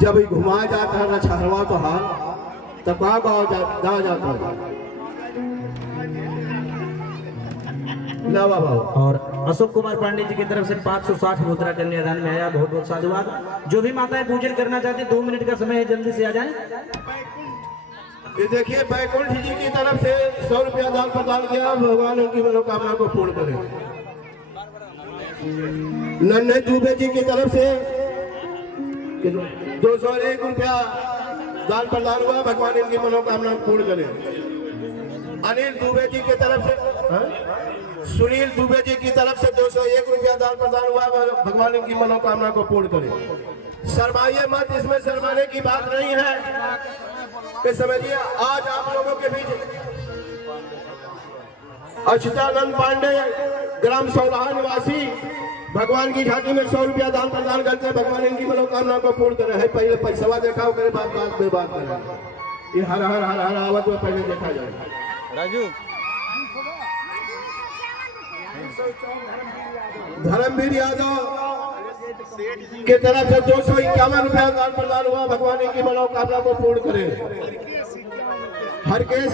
जब घुमाया जाता है रछहरवा को हाल तब कहाँ गाँव जाता है ना बाबा। और अशोक कुमार पांडे जी की तरफ से 560 मुद्रा कन्यादान में आया, बहुत बहुत साधुवाद। जो भी माताएं पूजन करना चाहते 2 मिनट का समय है, जल्दी से आ जाएं। ये देखिए बैकुंठ जी की तरफ से 100 रुपया दान प्रदान किया, भगवान उनकी मनोकामना को पूर्ण करे। नन्हे दुबे जी की तरफ से 201 रुपया दान प्रदान हुआ, भगवान इनकी मनोकामना पूर्ण करे। अनिल दुबे जी की तरफ से सुनील दुबे जी की तरफ से 201 रुपया दान प्रदान हुआ, भगवान इनकी मनोकामना को पूर्ण करे। शर्माइए मत, इसमें शर्माने की बात नहीं है। कि समझिए आज आप लोगों के बीच अच्युतानंद पांडे ग्राम सौलाहा निवासी भगवान की झांकी में 100 रुपया दान प्रदान करते हैं, भगवान इनकी मनोकामना को पूर्ण करे। है पहले पैसा देखा करे, बात में बात करें। ये हर हर हर हर आवत में पहले देखा जाए। राजू धर्मवीर यादव के तरफ से 251 रुपया दान प्रदान हुआ, भगवान इनकी मनोकामना को पूर्ण करे। हर केस